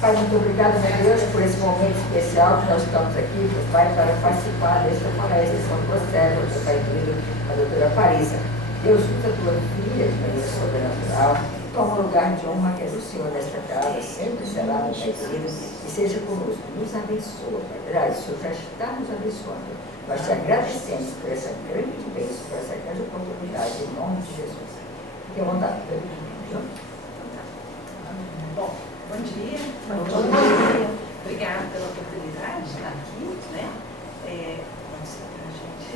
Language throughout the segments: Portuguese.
Pai, muito obrigada, meu Deus, por esse momento especial que nós estamos aqui, Pai, para participar desta palestra, são duas servas, meu Pai querido, a doutora Parisa. Deus, usa a tua filha de maneira sobrenatural, toma o lugar de honra que é do Senhor nesta casa, sempre será, meu Pai querido, e seja conosco, nos abençoa, Pai. Verdade, o Senhor já está nos abençoando. Nós te agradecemos por essa grande bênção, por essa grande oportunidade, em nome de Jesus. Fique à vontade, viu? Bom, bom dia. Obrigada pela oportunidade de estar aqui, né? Pode sentar, gente.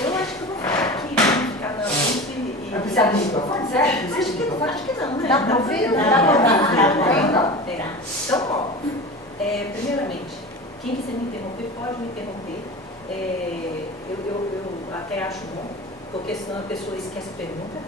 Eu acho que eu vou ficar aqui, não ficar na frente e... Não precisa do microfone, certo? Acho que não, né? Dá para ouvir? Dá. Então, ó, primeiramente, quem quiser me interromper, pode me interromper. Eu até acho bom, porque senão a pessoa esquece a pergunta.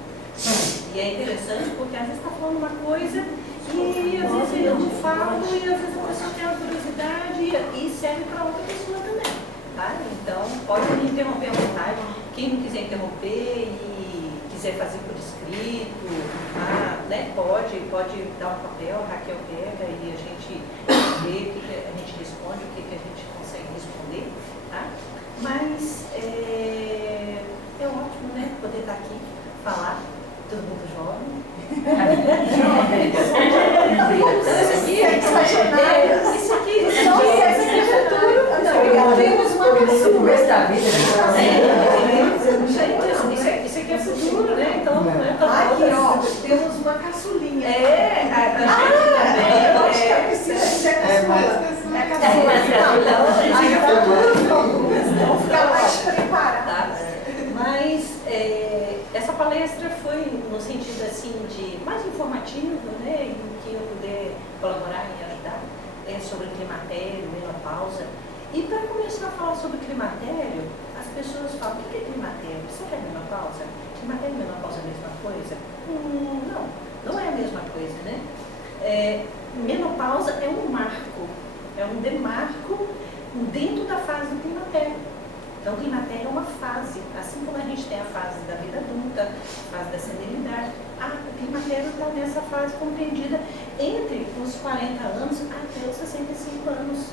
E é interessante porque às vezes está falando uma coisa e às vezes eu não falo e às vezes a pessoa tem uma curiosidade e serve para outra pessoa também, tá? Então pode me interromper à vontade. Quem não quiser interromper e quiser fazer por escrito, né, pode dar um papel, a Raquel pega e a gente vê o que a gente responde, o que a gente consegue responder, tá? Mas é ótimo, né, poder estar aqui, falar. Todo mundo jovem. Isso aqui é futuro. Temos uma pessoa da vida. Isso aqui é futuro, né? Então, aqui, ó, temos uma caçulinha. Eu acho que a Priscila é caçula. Vamos ficar mais preparados. Mas essa palestra foi no sentido assim de mais informativo, né, em que eu puder colaborar e ajudar sobre climatério, menopausa. E para começar a falar sobre climatério, as pessoas falam: o que é climatério? Você quer menopausa? Climatério e menopausa é a mesma coisa? Não é a mesma coisa, né? Menopausa é um marco, é um demarco dentro da fase do climatério. Então, o climatério é uma fase, assim como a gente tem a fase da vida adulta, a fase da senilidade, o climatério está nessa fase compreendida entre os 40 anos até os 65 anos.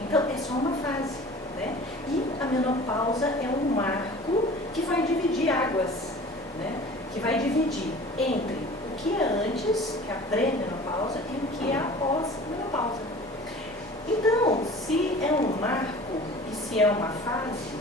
Então, é só uma fase, né? E a menopausa é um marco que vai dividir águas, né? Que vai dividir entre o que é antes, que é a pré-menopausa, e o que é a pós-menopausa. Então, se é um marco e se é uma fase,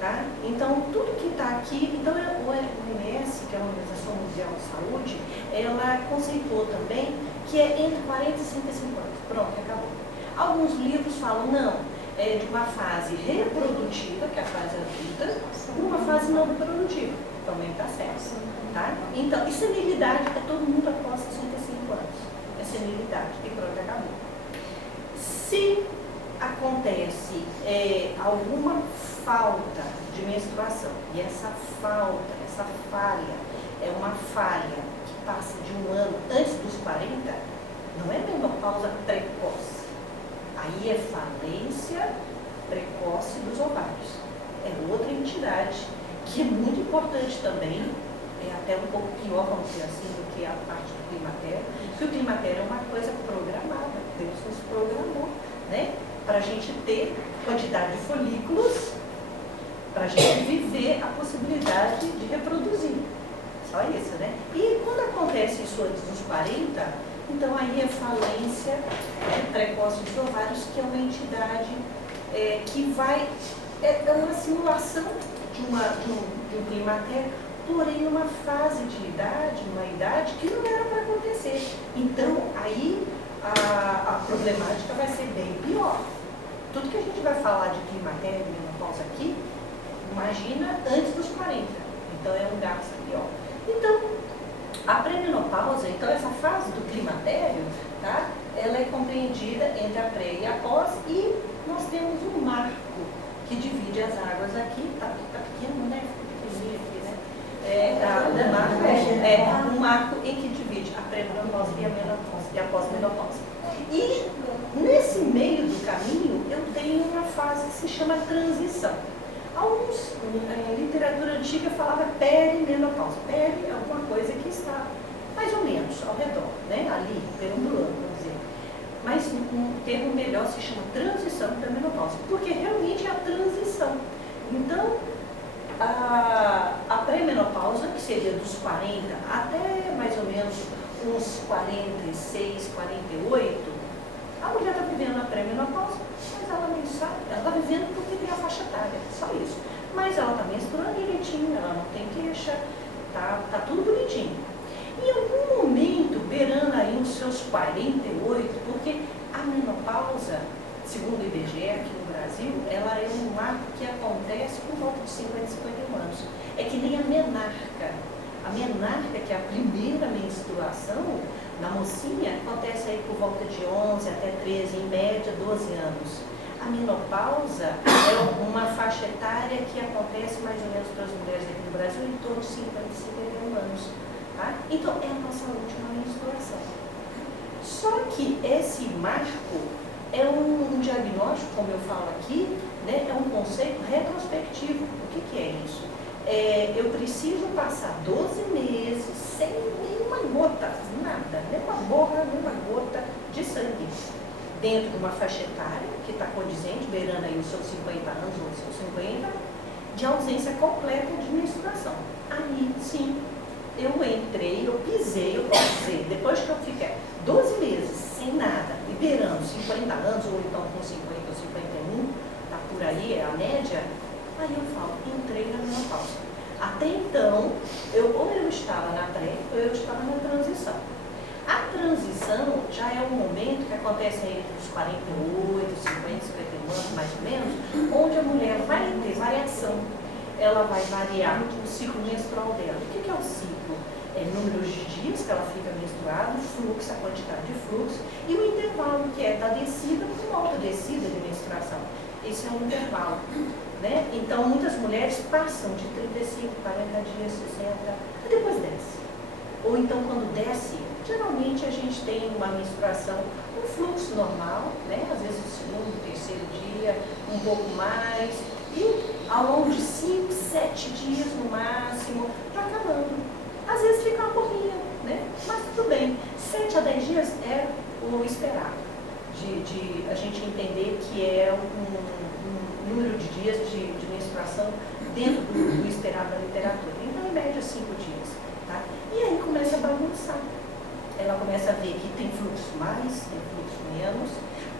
tá? Então, tudo que está aqui, então o OMS, que é a Organização Mundial de Saúde, ela conceitou também que é entre 40 e 55 anos. Pronto, acabou. Alguns livros falam, não, é de uma fase reprodutiva, que é a fase adulta, e uma fase não reprodutiva. Também está certo, tá? Então, e senilidade é todo mundo após 65 anos. É senilidade, e pronto, acabou. Se acontece alguma falta de menstruação, e essa falta, essa falha, é uma falha que passa de um ano antes dos 40, não é menopausa precoce. Aí é falência precoce dos ovários. É outra entidade que é muito importante também, é até um pouco pior, vamos dizer assim, do que a parte do climatério, porque o climatério é uma coisa programada, Deus nos programou, né? Para a gente ter quantidade de folículos, para a gente viver a possibilidade de reproduzir. Só isso, né? E quando acontece isso antes dos 40, então aí é falência precoce dos ovários, que é uma entidade que vai... É uma simulação de um climatério, porém numa fase de idade, uma idade que não era para acontecer. Então aí a problemática vai ser bem pior. Tudo que a gente vai falar de climatério e menopausa aqui, imagina antes dos 40. Então é um gasto pior. Então, a pré-menopausa, então essa fase do climatério, tá? Ela é compreendida entre a pré e a pós, e nós temos um marco que divide as águas aqui, tá pequeno, né? Pequenininho aqui, né? Um marco em que divide a pré-menopausa e a menopausa e a pós-menopausa. E nesse meio do caminho eu tenho uma fase que se chama transição. Alguns, em literatura antiga, falava perimenopausa. Peri é alguma coisa que está mais ou menos ao redor, né? Ali. um termo melhor, se chama transição da menopausa, porque realmente é a transição. Então, a pré-menopausa, que seria dos 40 até mais ou menos uns 46, 48, a mulher está vivendo a pré-menopausa, mas ela nem sabe, ela está vivendo porque tem a faixa etária, só isso. Mas ela está menstruando direitinho, ela não tem queixa, tá tudo bonitinho. Em algum momento, beirando aí os seus 48, porque a menopausa, segundo o IBGE aqui no Brasil, ela é um marco que acontece por volta de 50 e 51 anos. É que nem a menarca. A menarca, que é a primeira menstruação, na mocinha, acontece aí por volta de 11 até 13, em média 12 anos. A menopausa é uma faixa etária que acontece mais ou menos para as mulheres aqui no Brasil em torno de 50 e 51 anos. Tá? Então, é a nossa última menstruação. Só que esse marco é um diagnóstico, como eu falo aqui, né, é um conceito retrospectivo. O que é isso? Eu preciso passar 12 meses sem nenhuma gota, nada, nem uma borra, nem uma gota de sangue, dentro de uma faixa etária que está condizente, beirando aí os seus 50 anos ou os seus 50, de ausência completa de menstruação. Aí, sim, eu entrei, eu pisei, eu posso dizer, depois que eu fiquei 12 meses sem nada, e beirando 50 anos, ou então com 50 ou 51, tá por aí, é a média, aí eu falo, entrei na menopausa. Até então, ou eu estava na pré, ou eu estava na transição. A transição já é um momento que acontece aí entre os 48, 50, 51 anos, mais ou menos, onde a mulher vai ter variação. Ela vai variar o ciclo menstrual dela. O que é o ciclo? É números de dias que ela fica menstruada, o fluxo, a quantidade de fluxo, e o intervalo, que é da descida para uma outra descida de menstruação. Esse é o intervalo. Né? Então, muitas mulheres passam de 35, 40 dias, 60, e depois desce. Ou então, quando desce, geralmente a gente tem uma menstruação, um fluxo normal, né? Às vezes o segundo, terceiro dia, um pouco mais, e ao longo de 5, 7 dias no máximo, está acabando. Às vezes fica uma porrinha, né? Mas tudo bem. 7 a 10 dias é o esperado, de a gente entender que é um número de dias de menstruação dentro do esperado da literatura. Então, em média, 5 dias. Tá? E aí começa a bagunçar. Ela começa a ver que tem fluxo mais, tem fluxo menos,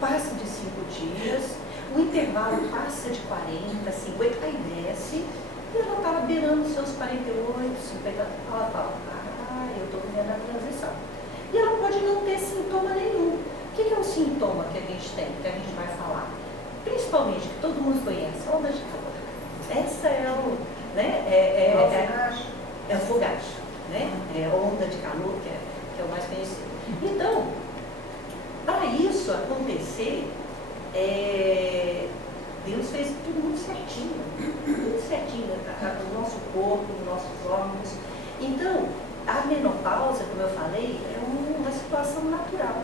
passa de 5 dias, o intervalo passa de 40, 50, aí desce, e ela está beirando seus 48, 50, ela fala, eu estou vivendo a transição. E ela pode não ter sintoma nenhum. O que é o sintoma que a gente tem, que a gente vai falar? Principalmente, que todo mundo conhece, onda de calor. Essa é o, né, é o fogacho, né? É a onda de calor, que é o mais conhecido. Então, para isso acontecer, Deus fez tudo muito certinho, no nosso corpo, nos nossos órgãos. Então, a menopausa, como eu falei, é uma situação natural.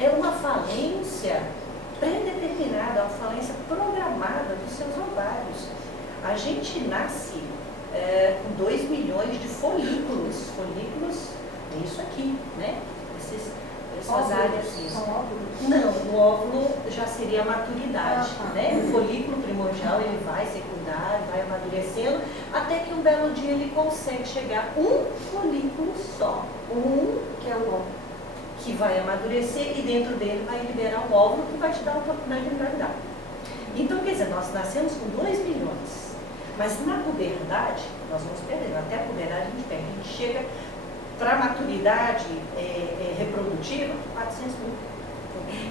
É uma falência pré-determinada, uma falência programada dos seus ovários. A gente nasce com 2 milhões de folículos. Folículos é isso aqui, né? Essas áreas. Não, o óvulo já seria a maturidade, né? O folículo primordial, ele vai secundar, vai amadurecendo, até que um belo dia ele consegue chegar um folículo só. Que é o óvulo, que vai amadurecer e dentro dele vai liberar um óvulo que vai te dar a oportunidade de engravidar. Então, quer dizer, nós nascemos com 2 milhões, mas na puberdade, nós vamos perdendo, até a puberdade a gente perde, a gente chega para a maturidade reprodutiva, 400 mil.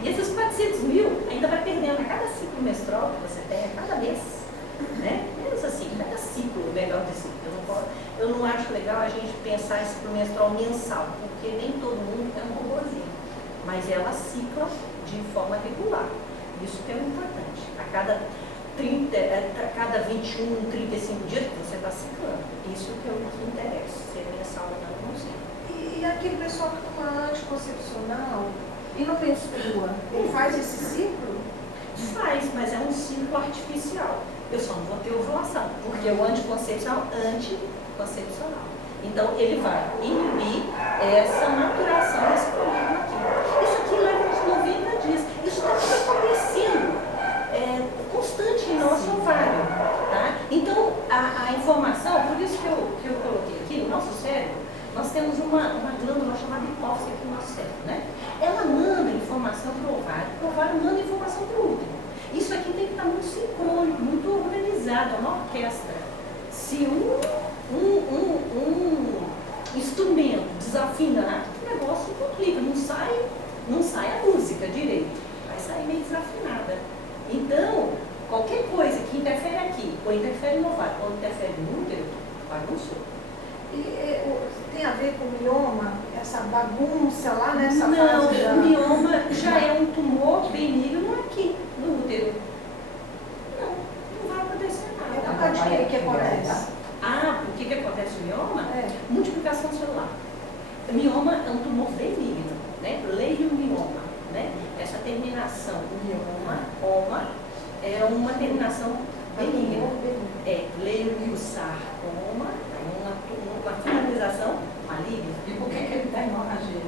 E esses 400 mil ainda vai perdendo a cada ciclo menstrual que você tem, a cada mês, né? Menos assim, cada ciclo, melhor dizer. Eu não acho legal a gente pensar em ciclo menstrual mensal, porque nem todo mundo é um robôzinho, mas ela cicla de forma regular. Isso que é o importante. A cada 21, 35 dias você está ciclando. Isso que é o que interessa, se é mensal ou não sei. E aquele pessoal que toma anticoncepcional e não menstrua, ele faz esse ciclo? Faz, mas é um ciclo artificial. Eu só não vou ter ovulação, porque o anticoncepcional é anticoncepcional. Então, ele vai inibir essa maturação desse folículo aqui. Isso aqui leva uns 90 dias. sai a música direito, vai sair meio desafinada. Então, qualquer coisa que interfere aqui, ou interfere no ovário, ou interfere no útero, bagunçou. E tem a ver com o mioma, essa bagunça lá nessa Não, fase da... o mioma já é um tumor benigno aqui, no útero. Não vai acontecer É nada. por causa de que acontece? Ah, por que acontece o mioma? É. Multiplicação celular. O mioma é um tumor benigno, né? Leiomioma, né? Essa terminação mioma, oma, é uma terminação benigna. É leiomiosarcoma, uma finalização maligna. E por que ele está hemorragia?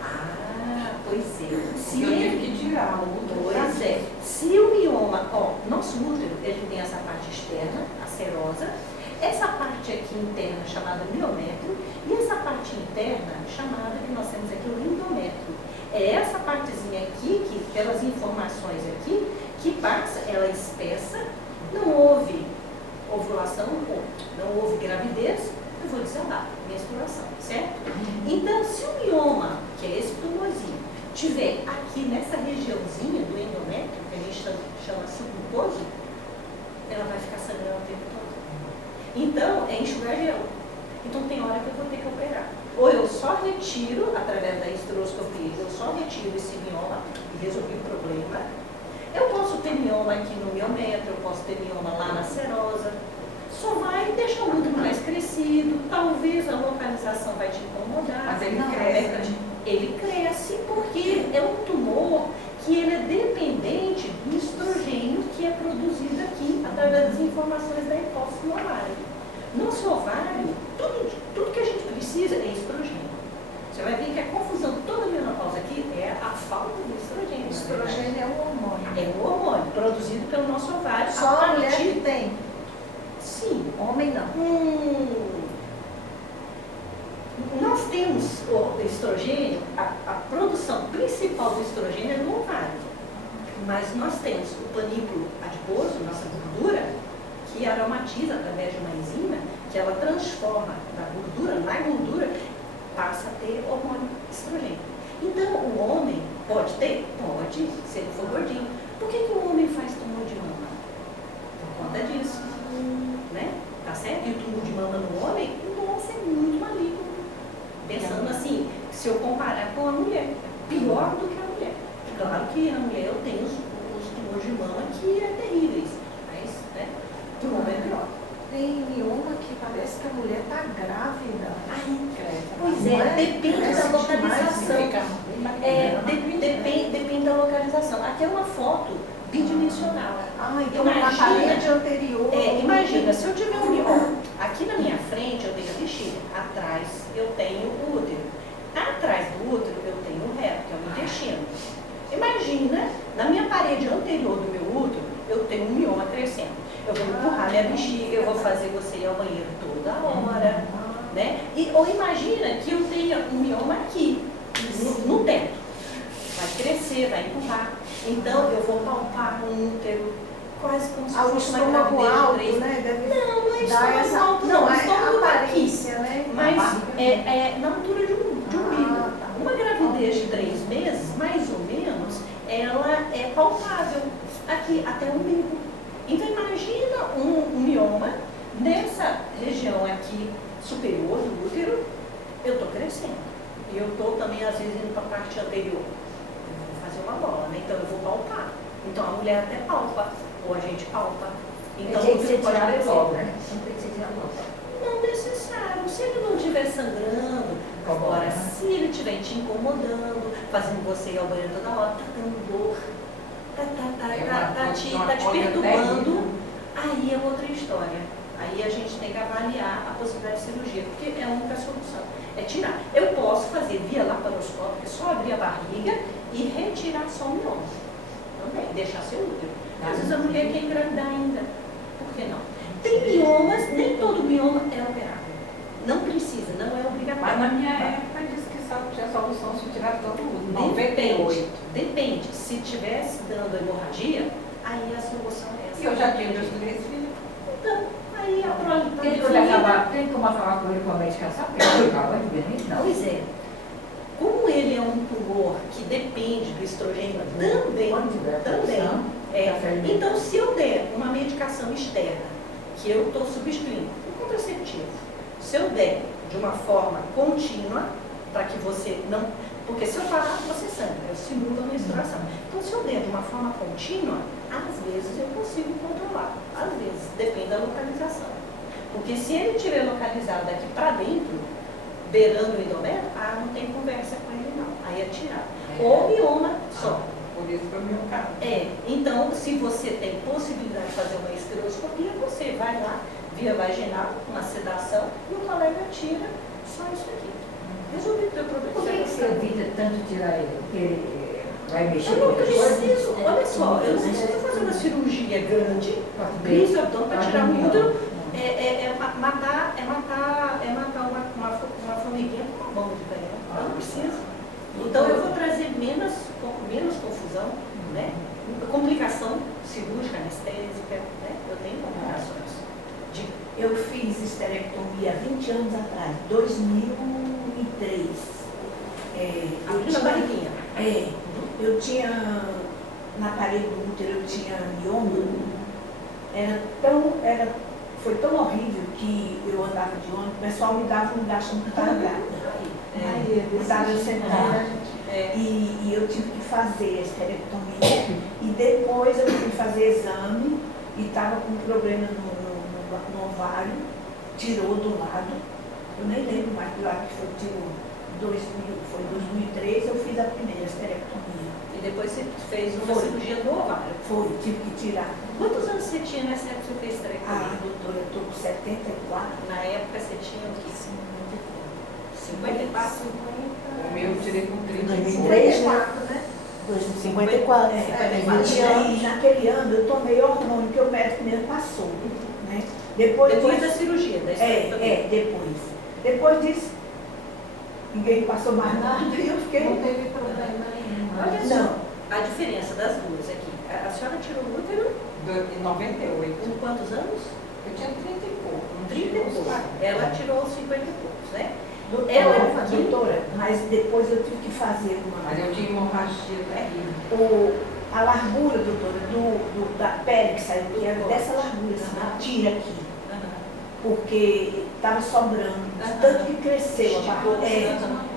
Ah, pois é. Se Eu ele tive que tirar o útero. Pois é. Se o mioma, nosso útero, ele tem essa parte externa, a serosa, essa parte aqui interna chamada miométrio e essa parte interna chamada, que nós temos aqui, o endométrio. É essa partezinha aqui, que pelas informações aqui, que passa, ela é espessa, não houve ovulação, não houve gravidez, eu vou dizer lá, menstruação, certo? Então, se o mioma, que é esse tumorzinho, tiver aqui nessa regiãozinha do endométrio, que a gente chama submucoso, ela vai ficar sangrando o tempo todo. Então, é enxugar gel. Então, tem hora que eu vou ter que operar. Ou eu só retiro, através da esteroscopia, eu só retiro esse mioma e resolvi o problema. Eu posso ter mioma aqui no miométrio, eu posso ter mioma lá na serosa. Só vai deixar o útero mais crescido, talvez a localização vai te incomodar. Mas ele cresce. Ele cresce porque é um tumor que ele é dependente do estrogênio que é produzido aqui através das informações da hipófise no ovário. Nosso ovário, tudo que a gente precisa é estrogênio. Você vai ver que a confusão toda a menopausa aqui é a falta do estrogênio. O estrogênio é um hormônio. É um hormônio produzido pelo nosso ovário. Só a mulher que tem. Sim. Homem não. Nós temos o estrogênio, a produção principal do estrogênio é no ovário. Mas nós temos o panículo adiposo, nossa gordura, que aromatiza através de uma enzima, que ela transforma da gordura, na gordura, passa a ter hormônio estrogênio. Então, o homem pode ter? Pode, se ele for gordinho. Por que o homem faz tumor de mama? Por conta disso. Né? Tá certo? E o tumor de mama no homem, nossa, é muito maligno. Pensando assim, se eu comparar com a mulher, pior do que a mulher. Claro que a mulher eu tenho os tumores de mama que é terríveis, mas, né, o homem é pior. Tem mioma que parece que a mulher está grávida. Pois é, depende da localização. Depende da localização. Aqui é uma foto bidimensional. Então na parede anterior. Imagina, se eu tiver um mioma, aqui na minha frente eu tenho a bexiga, atrás eu tenho o útero. Atrás do útero eu tenho o reto, que é o intestino. Imagina, na minha parede anterior do meu útero, eu tenho um mioma crescendo. Eu vou empurrar minha bexiga, eu vou fazer você ir ao banheiro toda hora, né? Ou imagina que eu tenha um mioma aqui, no teto. Vai crescer, vai empurrar. Então, eu vou palpar o útero, quase como se fosse uma gravidez de 3 meses. Né? Não é estômago alto, não, é é estômago aqui. aparência, né? Mas é na altura de um umbigo. Uma gravidez de 3 meses, mais ou menos, ela é palpável aqui, até o umbigo. Então, imagina um mioma nessa região aqui superior do útero, eu estou crescendo. E eu estou também, às vezes, indo para a parte anterior. Eu vou fazer uma bola, né? Então, eu vou palpar. Então, a mulher até palpa, ou a gente palpa. Então, tem que ser pode tirado crescer. logo, né? Não tem que ser tirado logo. Não necessário. Se ele não estiver sangrando, agora, se ele estiver te incomodando, fazendo você ir ao banheiro toda hora, tá dando dor, tá te perturbando, aí é outra história. Aí a gente tem que avaliar a possibilidade de cirurgia, porque é a única solução. É tirar. Eu posso fazer via laparoscópica, só abrir a barriga e retirar só o mioma. Também, deixar seu útero. Às vezes a mulher quer engravidar ainda. Por que não? Tem miomas, nem todo mioma é operável. Não precisa, não é obrigatório. Mas na minha época disse que só tinha solução se tirar todo mundo. Depende. Se tivesse dando hemorragia, aí a solução é essa. E eu já tinha meus 3 filhos. Então, aí a prole Tem como falar com ele com a medicação? Porque ele acaba de ver, não. Pois é. Como ele é um tumor que depende da Também. produção, É. da fermentação. Então, se eu der uma medicação externa, que eu estou substituindo um contraceptivo, se eu der de uma forma contínua, para que você não... Porque se eu parar, você sangra, eu simulo a menstruação. Então, se eu der de uma forma contínua, às vezes eu consigo controlar. Às vezes, depende da localização. Porque se ele estiver localizado daqui para dentro, beirando o endométrio, não tem conversa com ele não. Aí é tirar. Ou mioma só. Por isso que é o meu caso. Então, se você tem possibilidade de fazer uma estereoscopia, você vai lá, via vaginal, uma sedação, e o colega tira só isso aqui. Resolvi o teu problema. Por que você evita tanto tirar ele? Porque ele vai mexer Eu com não outras coisas? preciso, olha só, eu não preciso fazer uma cirurgia grande, crise abdômen para tirar o útero, é matar uma formiguinha com uma bomba de canhão. Eu não preciso. Então eu vou trazer menos confusão, né? Complicação cirúrgica, anestésica, né? Eu tenho complicações. Eu fiz esterectomia há 20 anos atrás, 2003. Aqui na barriguinha. Eu tinha, na parede do útero, eu tinha mioma. Foi tão horrível que eu andava de ônibus, o pessoal me dava um lugar achando que eu estava grávida. Eu estava sentada e eu tive que fazer a esterectomia. E depois eu fui fazer exame e estava com um problema no ovário, tirou do lado. Eu nem lembro mais do lado que foi, tirou. Foi em 2003 eu fiz a primeira esterectomia. E depois você fez uma cirurgia do ovário. Foi, tive que tirar. Quantos anos você tinha nessa época que você fez esterectomia? Doutora, eu estou com 74. Na época você tinha o quê? 54? O meu eu tirei com 30. 54, né? 54. E naquele ano eu tomei hormônio que o médico mesmo passou. Né? Depois da cirurgia, da esterectomia. Depois disso, ninguém passou mais nada e eu fiquei. Não teve problema nenhum. Olha só, a diferença das duas aqui. A senhora tirou o útero Em 98. com quantos anos? Eu tinha 30 e pouco. 30 e poucos. Ela tirou 50 e poucos, né? Doutora, mas depois eu tive que fazer Mas eu tinha hemorragia terrível. a largura, doutora, da pele que saiu aqui, era dessa largura, assim, tira aqui. Porque estava sobrando, tanto que cresceu a barriga.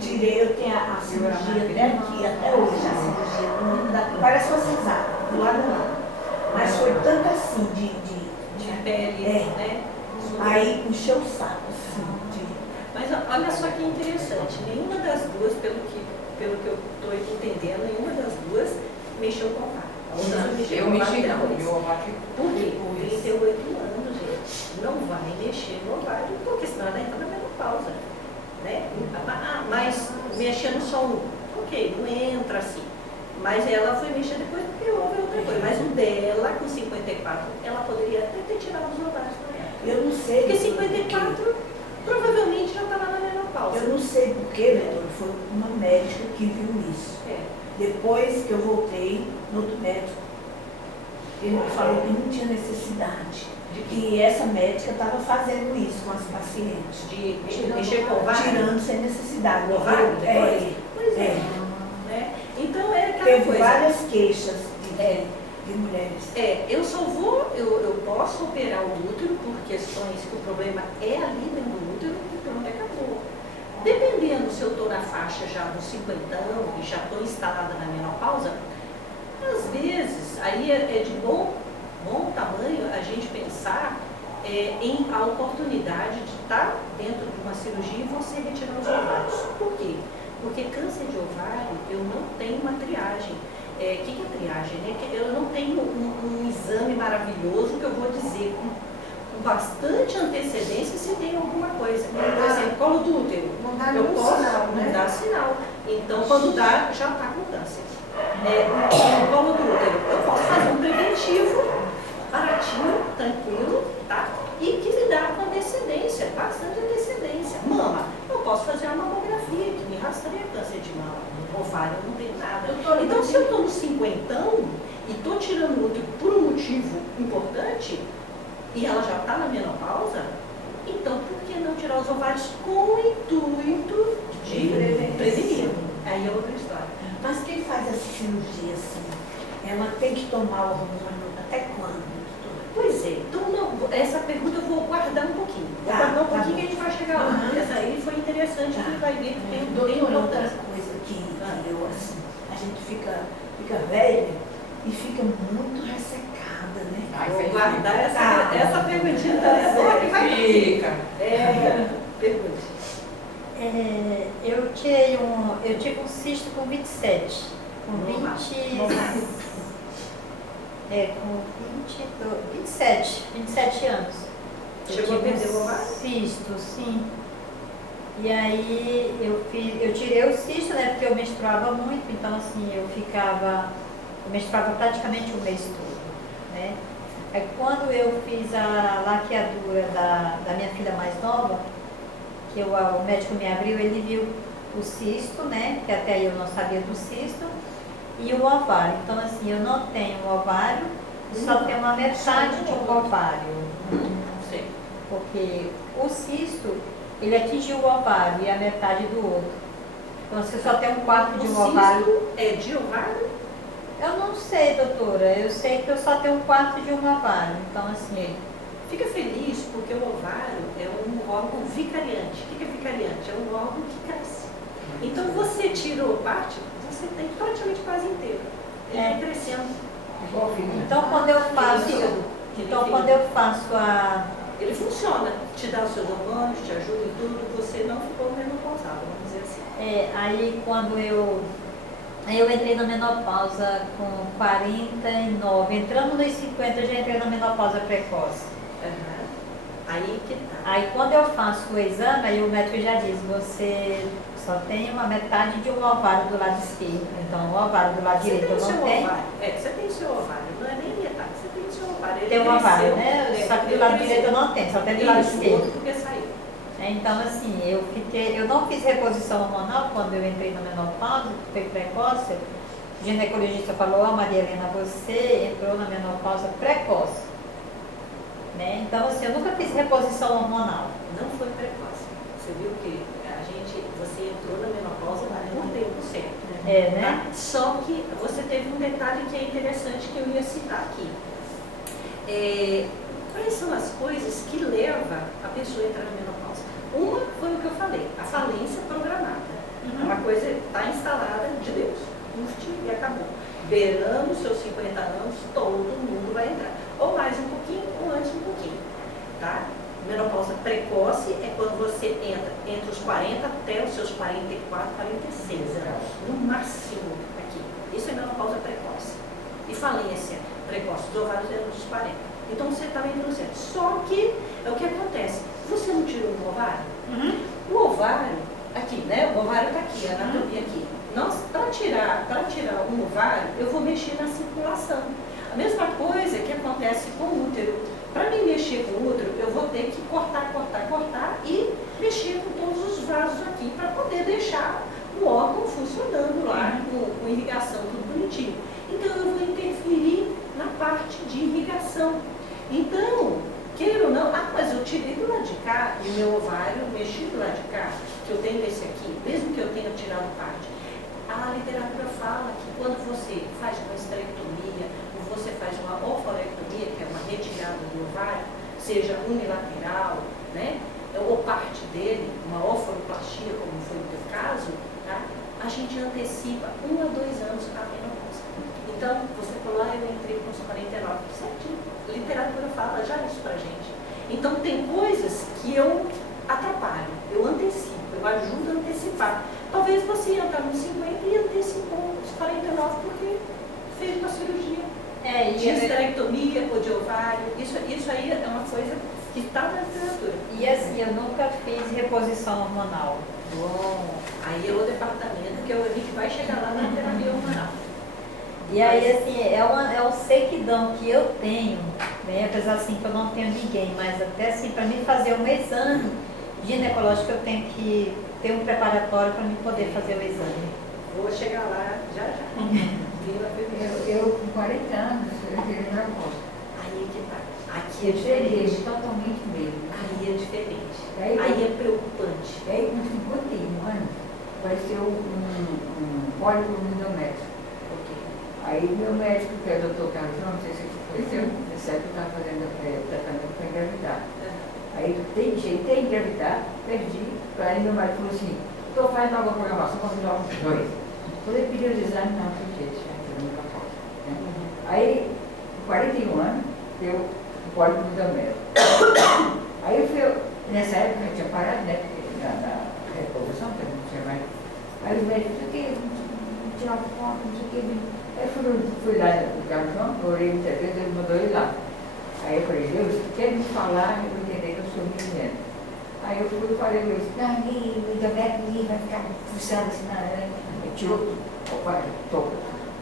Tirei, eu tenho a cirurgia daqui até hoje, a cirurgia, parece uma cesárea, do lado lá. Mas foi tanto assim De pele, né? Aí encheu o saco, assim. Mas olha só que interessante, nenhuma das duas, pelo que eu estou entendendo, nenhuma das duas mexeu com o ovário. A outra mexeu Eu com o mexi ovário não, depois. meu ovário. Por quê? 38 anos, gente. Não vai mexer no ovário, porque senão ela entra na menopausa. Né? Mas mexendo só um. Ok, não entra assim. Mas ela foi mexer depois porque houve outra coisa. Mas o dela, com 54, ela poderia até ter tirado os ovários na época. Eu não sei. Porque 54 provavelmente já estava na menopausa. Eu não sei porquê, doutor, foi uma médica que viu isso. Depois que eu voltei no outro médico, ele me falou que não tinha necessidade. De que essa médica estava fazendo isso com as pacientes. De mexer com o ovário? Tirando sem necessidade. O ovário depois? Pois é. Né? Então é aquela Teve coisa. várias queixas de mulheres. Eu posso operar o útero por questões que o problema é ali dentro do útero e pronto, acabou. Dependendo se eu estou na faixa já do 50 e já estou instalada na menopausa, às vezes, aí é de bom tamanho a gente pensar em a oportunidade de estar dentro de uma cirurgia e você retirar os ovários. Por quê? Porque câncer de ovário, eu não tenho uma triagem. O que é triagem? Né? Eu não tenho um exame maravilhoso que eu vou dizer com bastante antecedência se tem alguma coisa. Por exemplo, colo do útero. Não dá Eu nenhum posso, sinal, né? não dá sinal. Então, quando dá, já está com câncer. No colo do útero, eu posso fazer um preventivo, baratinho, tranquilo, tá? E que me dá com antecedência, bastante antecedência. Mama, eu posso fazer uma mamografia que me rastreia câncer de mama. Ovário, eu não tenho nada. Então, se eu estou no 50 e estou tirando o útero por um motivo importante, e ela já está na menopausa, então por que não tirar os ovários com o intuito de prevenir? Aí aí é outra história. Mas quem faz essa cirurgia assim, ela tem que tomar o hormônio até quando, doutora? Pois é, então essa pergunta eu vou guardar um pouquinho. Vou Tá, guardar um tá pouquinho bom. que a gente vai chegar lá. Uhum. Essa aí foi interessante, que vai ver que tem Doutora, outra importância. coisa que eu, assim, a gente fica velha e fica muito ressecada, né? Vou guardar Tá. essa perguntinha da que vai Fica. pergunte. Eu tive um cisto com 27. Com 27 anos. Eu Chegou a tive perder o ovário? cisto, sim. E aí eu tirei o cisto, né? Porque eu menstruava muito, então assim, eu menstruava praticamente o mês todo, né? Aí quando eu fiz a laqueadura da minha filha mais nova, que o médico me abriu, ele viu o cisto, né? Que até aí eu não sabia do cisto, e o ovário. Então assim, eu não tenho um ovário, só tenho uma metade de um ovário. Sim. Porque o cisto, ele atingiu o ovário e a metade do outro. Então você só tem um quarto de um ovário. cisto é de ovário? Eu não sei, doutora. Eu sei que eu só tenho um quarto de um ovário. Então assim, Fica feliz porque o ovário é um órgão vicariante. O que é vicariante? É um órgão que cresce. Então você tirou parte, você tem praticamente quase inteiro. Ele vai crescendo. então quando eu faço, Ele funciona, te dá os seus hormônios, te ajuda em tudo, você não ficou menopausada, vamos dizer assim. aí quando eu entrei na menopausa com 49, entrando nos 50 eu já entrei na menopausa precoce. Uhum. Aí que tá. Aí quando eu faço o exame, aí o médico já diz, você só tem uma metade de um ovário do lado esquerdo. Então o ovário do lado Você direito tem o eu seu não tenho. ovário. Você tem o seu ovário, não é nem metade, você tem o seu ovário. Ele Tem um ovário, cresceu, né? Só que do ele lado cresceu. direito eu não tenho, só tem do lado Isso, o esquerdo. outro porque saiu. Então assim, eu não fiz reposição hormonal quando eu entrei na menopausa, que foi precoce. O ginecologista falou, Maria Helena, você entrou na menopausa precoce. Né? Então assim, eu nunca fiz reposição hormonal. Não foi precoce. Você viu que você entrou na menopausa por tempo certo. Né? Tá? Só que você teve um detalhe que é interessante que eu ia citar aqui. Quais são as coisas que levam a pessoa a entrar na menopausa? Uma foi o que eu falei, a falência programada. É uma coisa que está instalada de Deus. Curte e acabou. Beirando os seus 50 anos, todo mundo vai entrar. Ou mais um pouquinho, ou antes um pouquinho. Tá? Menopausa precoce é quando você entra entre os 40 até os seus 44, 46 anos. No máximo aqui. Isso é menopausa precoce. E falência precoce dos ovários dentro dos 40. Então você está entrando certo. Só que é o que acontece. Você não tirou o ovário? O ovário, aqui, né? O ovário está aqui, a anatomia aqui. Para tirar um ovário, eu vou mexer na circulação. A mesma coisa que acontece com o útero. Para me mexer com o útero, eu vou ter que cortar e mexer com todos os vasos aqui para poder deixar o órgão funcionando lá, com irrigação, tudo bonitinho. Então, eu vou interferir na parte de irrigação. Então, queira ou não, mas eu tirei do lado de cá e o meu ovário mexi do lado de cá, que eu tenho esse aqui, mesmo que eu tenha tirado parte. A literatura fala que quando você faz uma esterectomia, ou você faz uma oforectomia, que é uma retirada do ovário, seja unilateral, né, ou parte dele, uma oforoplastia, como foi o teu caso, tá, a gente antecipa 1 a 2 anos a menopausa. Então, você falou, eu entrei com os 49, certinho. A literatura fala já isso pra gente. Então, tem coisas que eu atrapalho, eu antecipo, eu ajudo a antecipar. Talvez você ia estar nos 50 e antecipou os 49 porque fez uma cirurgia de esterectomia ou de ovário. Isso aí é uma coisa que está na literatura. E assim, eu nunca fiz reposição hormonal. Bom, aí é o departamento que a gente vai chegar lá na terapia hormonal. E aí, assim, é um sequidão que eu tenho, né? Apesar assim que eu não tenho ninguém, mas até assim, para mim fazer um exame ginecológico, eu tenho que ter um preparatório para mim poder fazer o exame. Vou chegar lá já. Eu com 40 anos, eu tive menopausa. Aí que tá. Aqui é Eu peguei diferente. totalmente mesmo. Aí é diferente. Aí Aí é preocupante. Aí com 51 anos, apareceu um pólipo no endométrio. Aí meu médico, que é o doutor Carlos João, não sei se foi seu, nesse época eu estava fazendo tratamento para engravidar. Aí eu tentei engravidar, perdi, aí meu marido falou assim, estou fazendo nova programação, vou fazer logo os dois. Quando ele pediu os exames, não, tem jeito, já entrou na pauta. Aí, com 41 anos, eu pólipo no endométrio. Aí eu fui, nessa época eu tinha parado, né, na reprodução, porque não tinha mais. Aí os médicos, não sei o que, tirar foto, não sei o que. Aí fui lá no Carlos João, orei muitas vezes, ele mandou ir lá. Aí eu falei, Deus, quer me falar, eu vou entender que eu sou menina. Aí eu fui e falei, Deus, não, o endométrio vai ficar pulsando assim, eu tirou tudo, o ovário todo.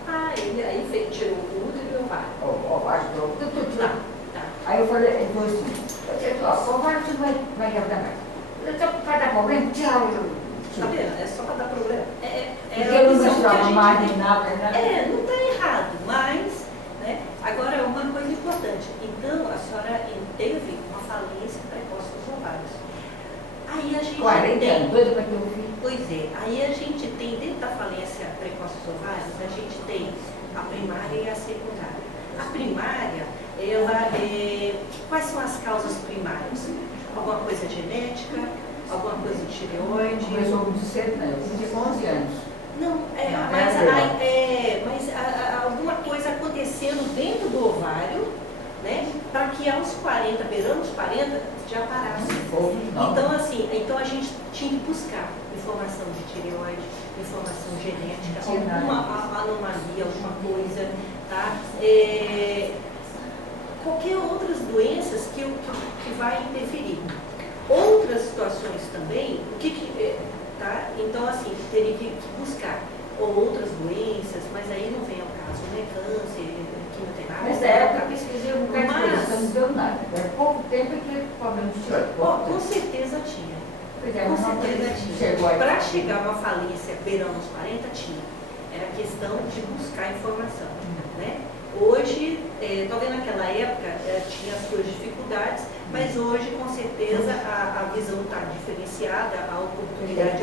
Aí tirou o útero e o ovário. O ovário todo, tudo lá. Tá. Aí eu falei, ele falou assim, o ovário você não vai engravidar mais. Eu estou para dar problema, tchau. Tá vendo? É só para dar problema. Porque eu não mostrava mais nem nada, né? Não está errado, mas, né, agora uma coisa importante. Então, a senhora teve uma falência precoce dos ovários. Aí a gente 40 tem... anos, doido para ter um filho. Pois é, aí a gente tem, dentro da falência precoce dos ovários, a gente tem a primária e a secundária. A primária, quais são as causas primárias? Alguma coisa genética? Alguma coisa de tireoide? Começou muito cedo, né? Eu tinha 11 anos. Não, mas alguma coisa acontecendo dentro do ovário, né? Para que aos 40, beirando os 40, já parasse. Então a gente tinha que buscar informação de tireoide, informação genética, alguma anomalia, alguma coisa, tá? Qualquer outras doenças que vai interferir. Outras situações também, tá? Então, assim, teria que buscar outras doenças, mas aí não vem ao caso, né? Câncer, quimioterapia. Nessa época eu pesquisei um bocado de coisa, não deu nada. Era pouco tempo que tinha problema de tireoide. Com certeza tinha. Com certeza tinha. Para chegar a uma falência beirando os 40, tinha. Era questão de buscar informação, né? Hoje, talvez naquela época tinha as suas dificuldades, mas hoje, com certeza, a visão está diferenciada, a oportunidade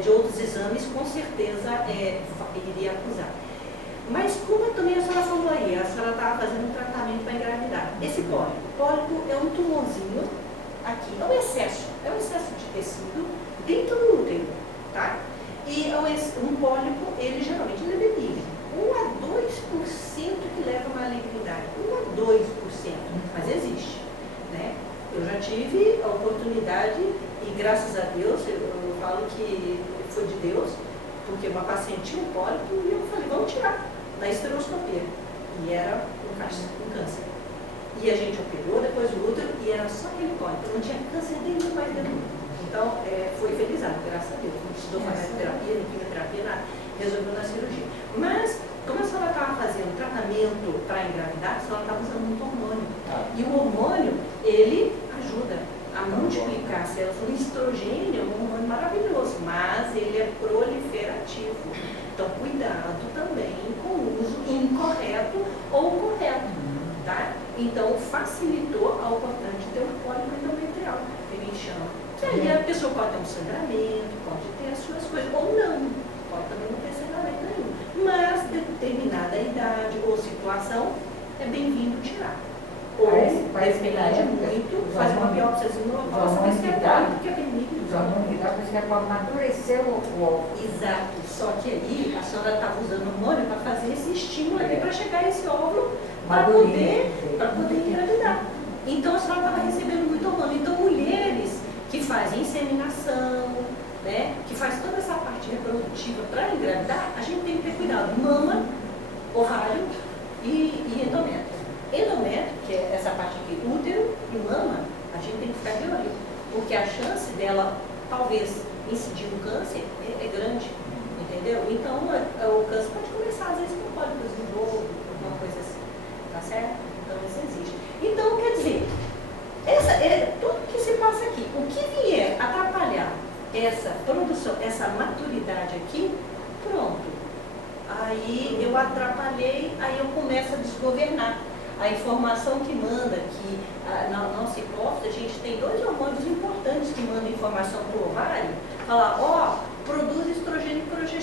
de outros exames, com certeza iria acusar. Mas como também a senhora falou aí, a senhora estava fazendo um tratamento para engravidar. Esse pólipo é um tumorzinho aqui, é um excesso de tecido dentro do útero, tá? E um pólipo, ele geralmente é benigno. 1 a 2% que leva a malignidade, 1 a 2%, mas existe, né? Eu já tive a oportunidade e graças a Deus, eu falo que foi de Deus, porque uma paciente tinha um pólipo e eu falei, vamos tirar na esteroscopia, e era um câncer. E a gente operou depois o útero e era só aquele pólipo, não tinha câncer nenhum mais dentro do útero. Então, foi felizado, graças a Deus, não precisou fazer terapia, nem quimioterapia, nada, resolveu na cirurgia. Mas, como a senhora estava fazendo tratamento para engravidar, a senhora estava usando muito hormônio. E o hormônio, ele ajuda a multiplicar as células. O estrogênio é um hormônio maravilhoso, mas ele é proliferativo. Então, cuidado também com o uso incorreto ou correto, tá? Então, facilitou a oportunidade de ter um pólipo endometrial, que a gente chama. E aí a pessoa pode ter um sangramento, pode ter as suas coisas, ou não. Pode também não ter sangramento nenhum. Mas, determinada idade ou situação, é bem-vindo tirar. Ou, depende muito, fazer uma biópsia no local, saber se é pólipo, que é benigno. Os hormônios que dá, porque é para amadurecer o ovo. Exato. Só que aí, a senhora estava usando o hormônio para fazer esse estímulo aqui, para chegar a esse óvulo, para poder engravidar. Então, a senhora estava recebendo muito hormônio. Então, mulheres que fazem inseminação, né, que faz toda essa parte reprodutiva para engravidar, a gente tem que ter cuidado. Mama, ovário e endométrio. Endométrio, que é essa parte aqui, útero e mama, a gente tem que ficar de olho, porque a chance dela, talvez, incidir no câncer é grande, entendeu? Então, o câncer pode começar, às vezes, com pólipos de ovo, alguma coisa assim, tá certo? Então, isso existe. Então, quer dizer, tudo que se passa aqui, o que vier atrapalhar essa produção, essa maturidade aqui, pronto. Aí eu atrapalhei, aí eu começo a desgovernar. A informação que manda, que na nossa hipófise, a gente tem 2 hormônios importantes que mandam informação para o ovário, fala, produz estrogênio e progesterona.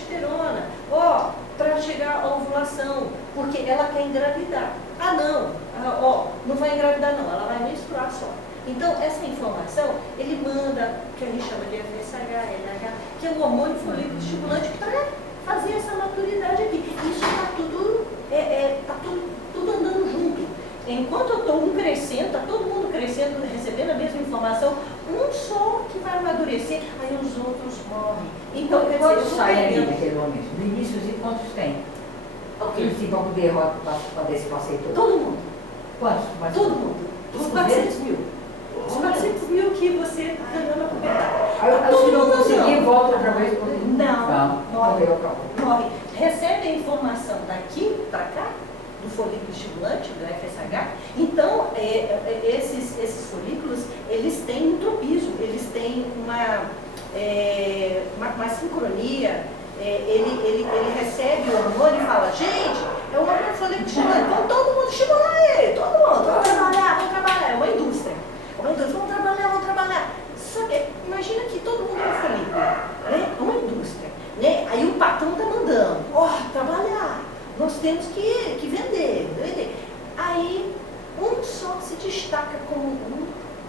ela quer engravidar. Ah, não, não vai engravidar não, ela vai menstruar só. Então, essa informação, ele manda, que a gente chama de FSH, LH, que é o hormônio folículo estimulante para fazer essa maturidade aqui. Isso está tudo andando junto. Enquanto eu estou crescendo, está todo mundo crescendo, recebendo a mesma informação, um só que vai amadurecer, aí os outros morrem. Então, quer quantos dizer, saem ali naquele momento? No início, e quantos tem? Ok. Se vão poder fazer esse passeio todo? Todo mundo. Quantos? Mais Todo mundo. Os 400 mil. Os 400 mil que você ganhou na puberdade. Aí os que não conseguir, voltam outra vez para Não. morreu, acabou. Morre. Recebe a informação daqui para cá, do folículo estimulante, do FSH. Então, esses folículos, eles têm um tropismo, eles têm uma sincronia. Ele recebe o hormônio e fala, gente, é o hormônio folículo estimulante, vamos todo mundo estimular ele, todo mundo, vamos trabalhar, é uma indústria. Vamos trabalhar. Só que, imagina que todo mundo é um folículo, né? É uma indústria, né? Aí o patrão está mandando, trabalhar, nós temos que vender. Aí, um só se destaca como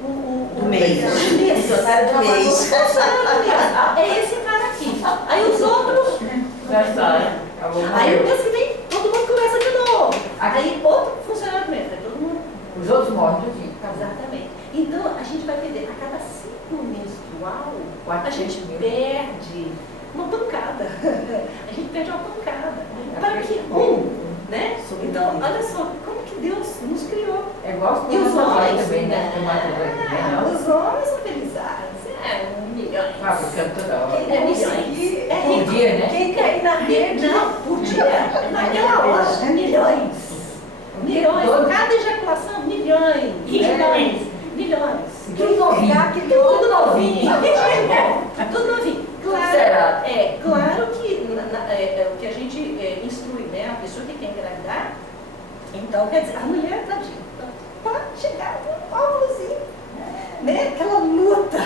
o mês. Funcionário do mês. É esse cara aqui. Aí os outros... Já está. Aí o mês que vem, todo mundo começa de novo. Aí outro funcionário do mês. Aí todo mundo... Os outros morrem tudinho. Exatamente. Então, a gente vai perder. A cada ciclo menstrual, a 400 gente mil. perde uma pancada. A gente perde uma pancada. Para que né? Então, olha só, como que Deus nos criou. É igual E os homens também, né? Os homens são felizados. Milhões. Fabricando toda hora. Quem conseguir, Por dia, né? Quem cair na rede, não, por dia, naquela hora, milhões. Cada ejaculação, milhões. Tudo novinho. Tudo novinho. Tudo novinho. Claro que o que a gente instrui, né? A pessoa que quer engravidar, então quer dizer, a mulher, tadinha, para chegar com um óvulozinho, né? Aquela luta,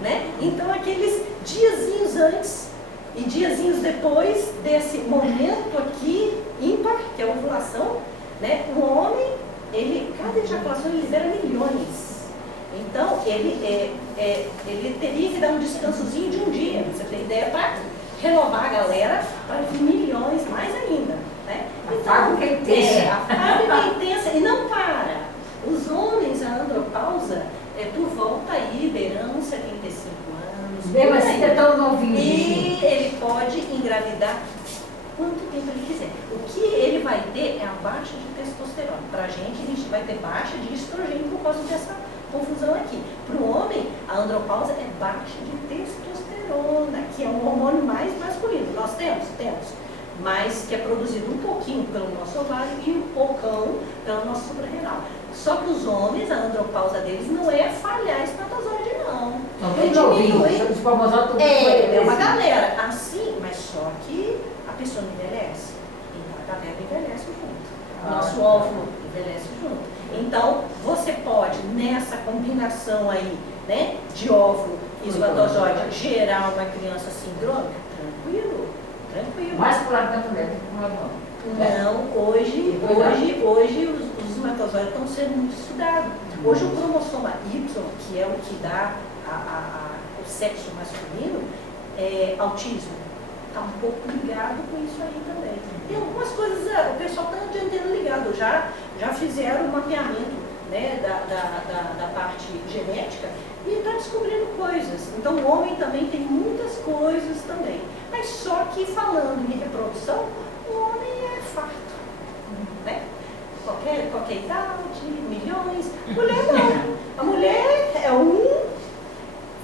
né? Então aqueles diazinhos antes e diazinhos depois desse momento aqui ímpar, que é a ovulação, né? O homem, cada ejaculação ele libera milhões. Então, ele teria que dar um descansozinho de um dia, você tem ideia, para renovar a galera, para vir milhões mais ainda. Né? A fábrica é intensa. A fábrica é intensa e não para. Os homens, a andropausa, por volta aí, beirando 75 anos. Mesmo assim, é tão novinho. E ele pode engravidar quanto tempo ele quiser. O que ele vai ter é a baixa de testosterona. Para a gente vai ter baixa de estrogênio por causa dessa confusão aqui. Para o homem, a andropausa é baixa de testosterona, que é um hormônio mais masculino. Nós temos, mas que é produzido um pouquinho pelo nosso ovário e um poucão pelo nosso suprarrenal. Só que os homens, a andropausa deles não é falhar espermatozoide, não. Não, tudo novinho. Os cromossomos É uma galera assim, mas só que a pessoa não envelhece. Então a galera envelhece junto. Nosso óvulo envelhece junto. Então, você pode, nessa combinação aí, né, de óvulo e espermatozoide, gerar uma criança sindrômica? Tranquilo. Mais pro lado da mulher do que pro lado do homem. Não, hoje os espermatozoides estão sendo muito estudados. Hoje o cromossoma Y, que é o que dá o sexo masculino, autismo, está um pouco ligado com isso aí também. Tem algumas coisas, o pessoal está de antena ligado, já fizeram o mapeamento, né, da parte genética e está descobrindo coisas. Então o homem também tem muitas coisas também. Mas só que falando em reprodução, o homem é farto. Né? Qualquer idade, milhões. Mulher não. A mulher é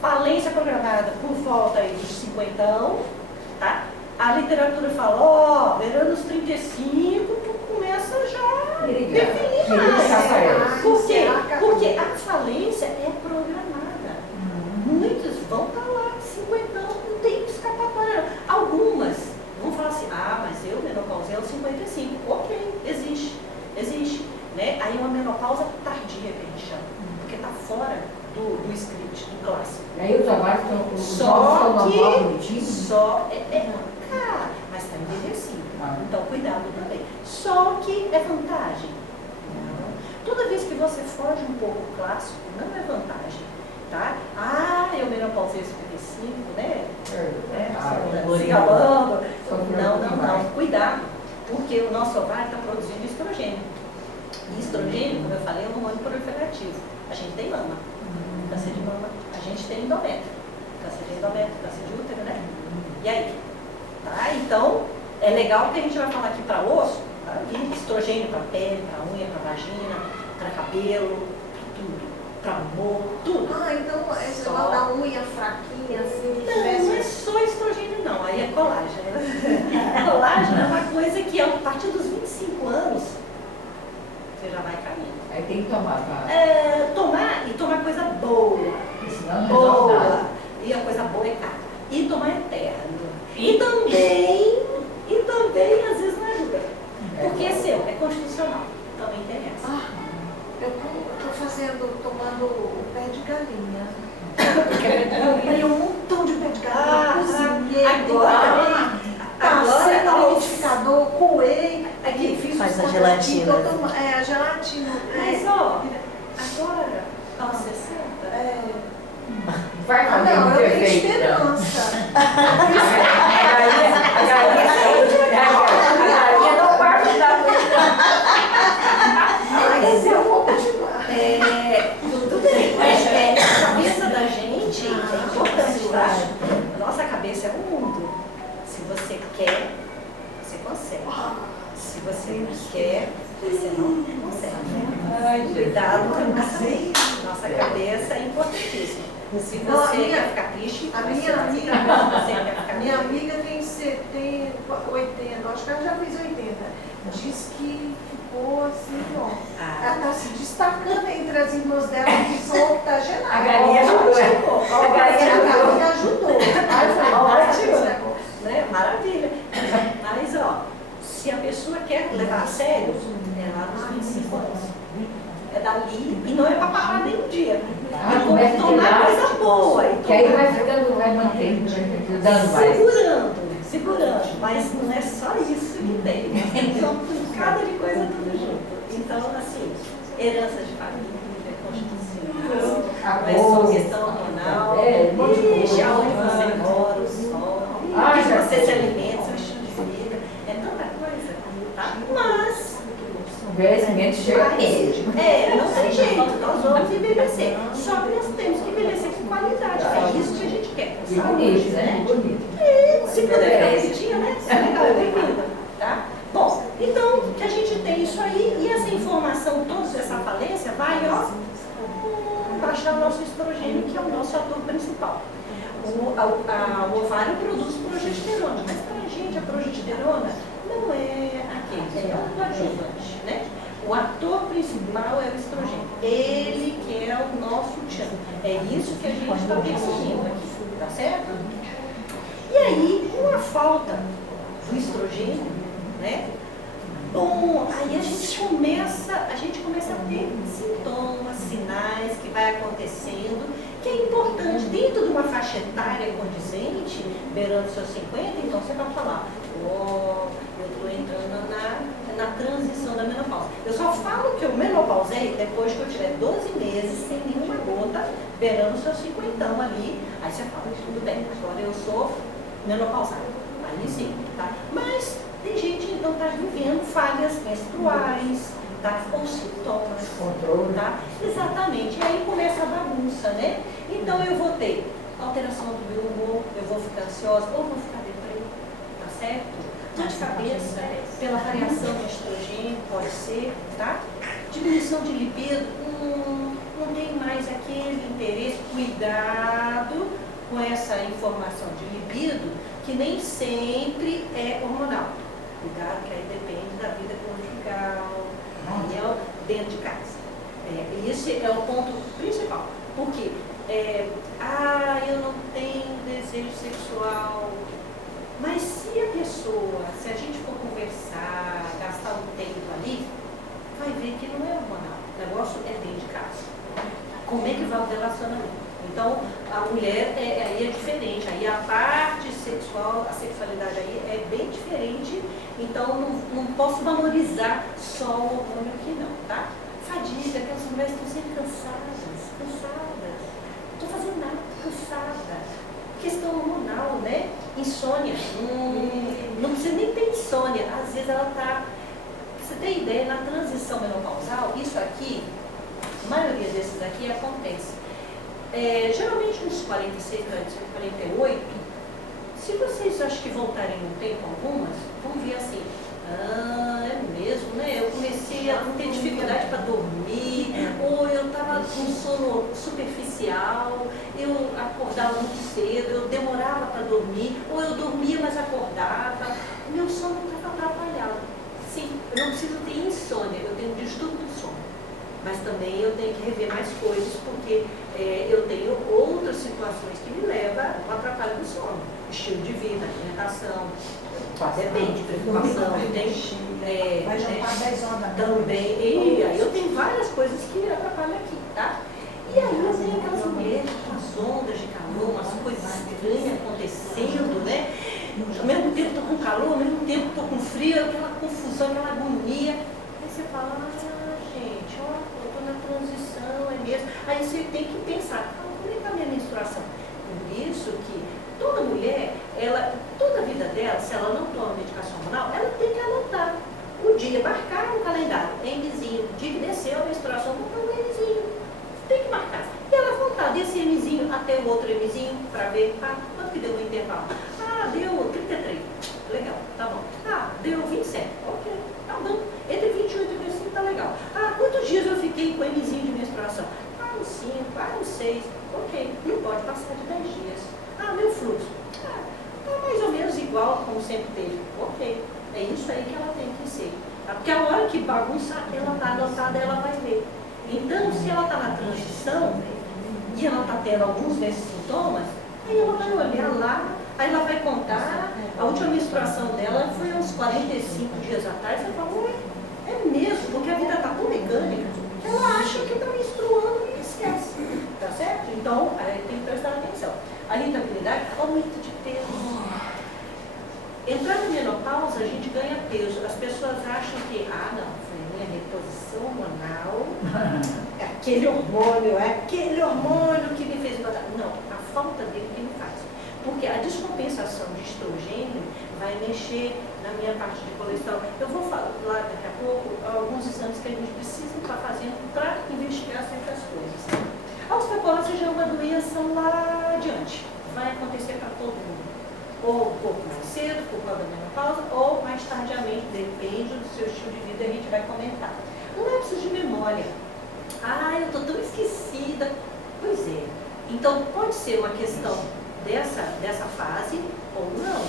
falência programada por volta aí dos 50, tá? A literatura fala, beirando os 35, tu começa já a definir mais. Por quê? Porque a falência é programada. Muitos vão estar lá, 50, não tem escapatória. Algumas vão falar assim, mas eu menopausei aos 55. Ok, existe. Né? Aí é uma menopausa tardia que a gente chama, porque está fora do script, do clássico. E aí os ovários estão só normal, bonitinho? mas está envelhecido. Então, cuidado. cuidado também. Só que é vantagem. Não. Toda vez que você foge um pouco do clássico, não é vantagem. Tá? Eu menopausei 55, né? Se gabando. Não. Cuidado. Porque o nosso ovário está produzindo estrogênio. E estrogênio, como eu falei, é um hormônio proliferativo. A gente tem mama, câncer de mama. A gente tem endométrio, câncer de útero, né? E aí? Tá? Então, é legal que a gente vai falar aqui para osso, tá? Estrogênio para pele, para unha, para vagina, para cabelo, para tudo. Para humor, tudo. Então esse negócio da unha fraquinha, assim. Não é só estrogênio, não. Aí é colágeno. Colágeno é uma coisa que a partir dos 25 anos você já vai caindo. Aí tem que tomar, tá? Tomar coisa boa. Senão não resolve nada. E a coisa boa é cara. E tomar eterno. E também às vezes não ajuda. Porque é seu, é constitucional. Também tem essa. Eu tô tomando o pé de galinha. Eu comprei um montão de pé de galinha, cozinhei, agora no liquidificador, coei, fiz faz os a gelatina. a gelatina. Mas agora, aos 60, Vai fazer não, um eu tenho defeito. esperança. A galinha não parte da Mas eu vou continuar. Tudo bem. A cabeça da gente é importante, tá? A nossa cabeça é um mundo. Se você quer, você consegue. Se você não quer, você não consegue. Cuidado com a nossa mente. Nossa cabeça é importantíssima. Se você quer ficar triste, A você minha vai amiga, ficar. Você quer ficar minha amiga tem 80, acho que ela já fez 80. Diz que ficou assim, ó. Ela está se destacando entre as irmãs dela que são octogenárias. A galinha ajudou. A galinha ajudou. Ótimo. Né? Maravilha. Mas, se a pessoa quer levar a sério, é lá nos 25 anos. É dali, e não é para parar nem um dia. É tomar coisa boa. Que aí vai ficando, vai mantendo, Segurando. Mas não é só isso que tem. Tem um bocado de coisa tudo junto. Então, assim, herança de família, constitucional, não é só questão hormonal. Ixi, aonde você mora, o sol, que você se alimenta, seu estilo de vida. É tanta coisa, tá? Mas o envelhecimento chega mesmo. não tem jeito, nós vamos envelhecer. Só que nós temos que envelhecer com qualidade. É isso que a gente quer. E bonito, né? Bonito. Se puder ficar bonitinha, né? Isso é legal, é bem-vinda. Tá? Bom, então, que a gente tem isso aí e essa informação toda dessa falência vai, baixar o nosso estrogênio, que é o nosso ator principal. O ovário produz progesterona, mas para a gente a progesterona não é aquele, é um adjuvante, né? O ator principal é o estrogênio, ele que é o nosso tchan. É isso que a gente está perseguindo aqui, tá certo? E aí, com a falta do estrogênio, né? Bom, aí a gente começa a ter sintomas, sinais que vai acontecendo, que é importante dentro de uma faixa etária condizente, beirando seus 50, então você vai falar, eu estou entrando na transição da menopausa. Eu só falo que eu menopausei depois que eu tiver 12 meses sem nenhuma gota, beirando seus 50 ali, aí você fala, tudo bem, agora eu sou menopausada. Aí sim, tá? Mas tem gente que então está vivendo falhas menstruais, tá? Com sintomas. Controle. Tá? Exatamente. E aí começa a bagunça, né? Então eu vou ter alteração do meu humor, eu vou ficar ansiosa, ou vou ficar deprê, tá certo? Dor de cabeça, pela variação de estrogênio, pode ser, tá? Diminuição de libido, não tem mais aquele interesse, cuidado com essa informação de libido, que nem sempre é hormonal. Cuidado, que aí depende da vida conjugal, aí é dentro de casa. Esse é o ponto principal. Porque, eu não tenho desejo sexual. Mas se a gente for conversar, gastar um tempo ali, vai ver que não é hormonal. O negócio é dentro de casa. Como é que vai o relacionamento? Então, a mulher aí é diferente. Aí a parte sexual, a sexualidade aí é bem diferente. diferente, então não posso valorizar só o hormônio aqui não, tá? Fadiga, aquelas mulheres estão sempre cansadas, não estou fazendo nada, cansada. Questão hormonal, né? Insônia, não precisa nem ter insônia, às vezes ela está, você tem ideia, na transição menopausal, isso aqui, a maioria desses aqui acontece. Geralmente uns 46, 48, se vocês acham que voltarem no tempo algumas, vão ver assim, é mesmo, né? Eu comecei a ter dificuldade para dormir, ou eu estava com sono superficial, eu acordava muito cedo, eu demorava para dormir, ou eu dormia, mas acordava, meu sono estava atrapalhado. Sim, eu não preciso ter insônia, eu tenho distúrbio do sono. Mas também eu tenho que rever mais coisas, porque eu tenho outras situações que me levam ao atrapalho do sono. Estilo de vida, alimentação, depende, preocupação, vai jantar 10 horas da noite. Também, e aí eu tenho várias coisas que atrapalham aqui, tá? E aí eu tenho aquelas mulheres com as ondas de calor, umas coisas estranhas acontecendo, né? Ao mesmo tempo estou com calor, ao mesmo tempo estou com frio, aquela confusão, aquela agonia. Aí você fala, gente, ó, eu estou na transição, é mesmo. Aí você tem que pensar, como é que está a minha menstruação? Por isso que toda mulher, toda a vida dela, se ela não toma medicação hormonal, ela tem que anotar o dia, marcar no calendário, Mzinho, o dia que desceu a menstruação, vou pôr um Mzinho. Tem que marcar. E ela contar desse Mzinho até o outro Mzinho, para ver, quanto que deu o intervalo? Deu 33. Legal, tá bom. Deu 27. Ok, tá bom. Entre 28 e 25 tá legal. Quantos dias eu fiquei com o Mzinho de menstruação? Uns 5, uns 6. Ok, não pode passar de 10 dias. Meu fluxo. Tá mais ou menos igual como sempre teve. Ok, é isso aí que ela tem que ser. Porque a hora que bagunçar, ela tá anotada, ela vai ver. Então, se ela tá na transição e ela tá tendo alguns desses sintomas, aí ela vai olhar lá, aí ela vai contar, a última menstruação dela foi uns 45 dias atrás, ela fala, ué, é mesmo, porque a vida está tão mecânica, que ela acha que está menstruando e esquece, tá certo? Então, aí tem que prestar atenção. A irritabilidade, aumento de peso. Entrar na menopausa, a gente ganha peso. As pessoas acham que, não, foi minha reposição hormonal, é aquele hormônio que me fez engordar. Não, a falta dele que me faz. Porque a descompensação de estrogênio vai mexer na minha parte de colesterol. Eu vou falar daqui a pouco alguns exames que a gente precisa estar fazendo para investigar certas coisas. A osteoporose já é uma doença lá adiante. Vai acontecer para todo mundo. Ou um pouco mais cedo, por causa da menopausa, ou mais tardiamente, depende do seu estilo de vida, a gente vai comentar. Um lapso de memória. Eu estou tão esquecida. Pois é. Então, pode ser uma questão dessa fase ou não.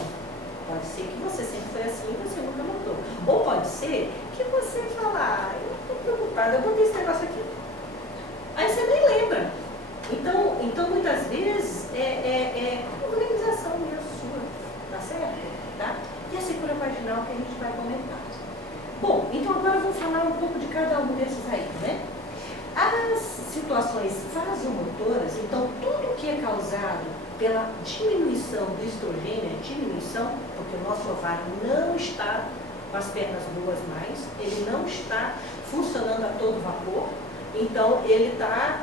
Pode ser que você sempre foi assim e você nunca notou. Ou pode ser que você fala, eu não estou preocupada, eu botei esse negócio aqui. Aí você nem lembra. Então muitas vezes é organização mesmo sua, tá certo? Tá? E a secura vaginal que a gente vai comentar. Bom, então agora eu vou falar um pouco de cada um desses aí, né? As situações vasomotoras, então tudo que é causado pela diminuição do estrogênio, porque o nosso ovário não está com as pernas boas mais, ele não está funcionando a todo vapor, então ele está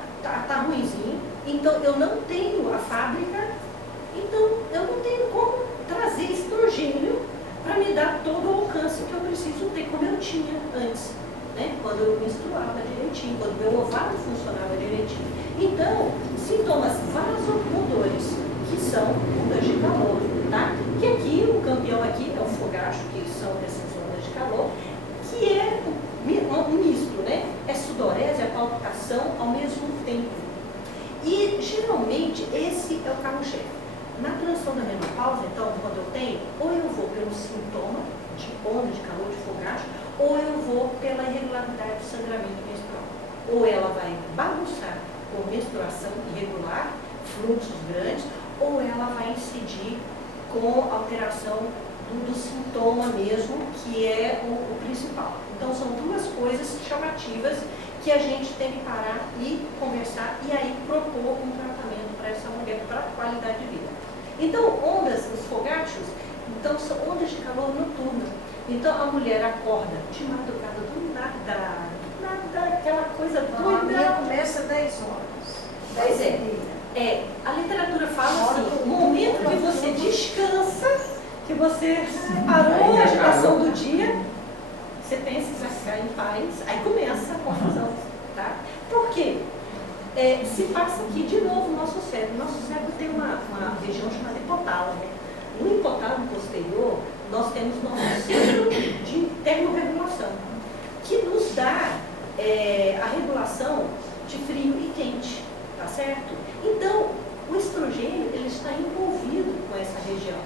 ruinzinho, então eu não tenho a fábrica, então eu não tenho como trazer estrogênio para me dar todo o alcance que eu preciso ter, como eu tinha antes, né? Quando eu menstruava direitinho, quando meu ovário funcionava direitinho. Então, sintomas vasomotores, que são ondas de calor, tá? Que aqui, o campeão aqui é o fogacho, que são essas ondas de calor, que é um misto, né? É sudorese, é palpitação ao mesmo tempo. E, geralmente, esse é o carro-chefe. Na transição da menopausa, então, quando eu tenho, ou eu vou pelo sintoma de onda de calor, de fogacho, ou eu vou pela irregularidade do sangramento menstrual. Ou ela vai bagunçar com menstruação irregular, fluxos grandes, ou ela vai incidir com alteração do sintoma mesmo, que é o principal. Então, são duas coisas chamativas que a gente tem que parar e conversar e aí propor um tratamento para essa mulher, para a qualidade de vida. Então, ondas, os fogachos, Então, são ondas de calor noturna. Então, a mulher acorda de madrugada, do nada, aquela coisa Então, a minha doida. começa às 10 horas. Pois é. A literatura fala assim, o momento que você descansa, que você parou a agitação do dia, você pensa que vai ficar em paz, aí começa a confusão, tá? Por quê? Se passa aqui de novo o nosso cérebro. Nosso cérebro tem uma região chamada hipotálamo. No hipotálamo posterior, nós temos nosso centro de termorregulação, que nos dá a regulação de frio e quente, tá certo? Então, o estrogênio, ele está envolvido com essa região.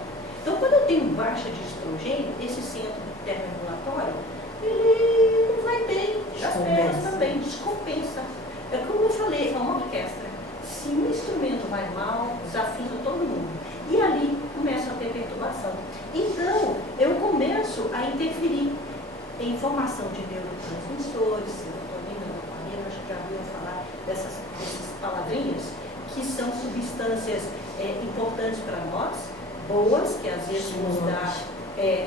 Então, quando eu tenho baixa de estrogênio, esse centro termorregulatório, ele não vai bem, as pernas também, descompensa. É como eu falei, é uma orquestra. Se um instrumento vai mal, desafina todo mundo. E ali começa a ter perturbação. Então, eu começo a interferir em formação de neurotransmissores, serotonina, dopamina, acho que já ouviram falar dessas palavrinhas, que são substâncias importantes para nós, boas, que às vezes nos dá,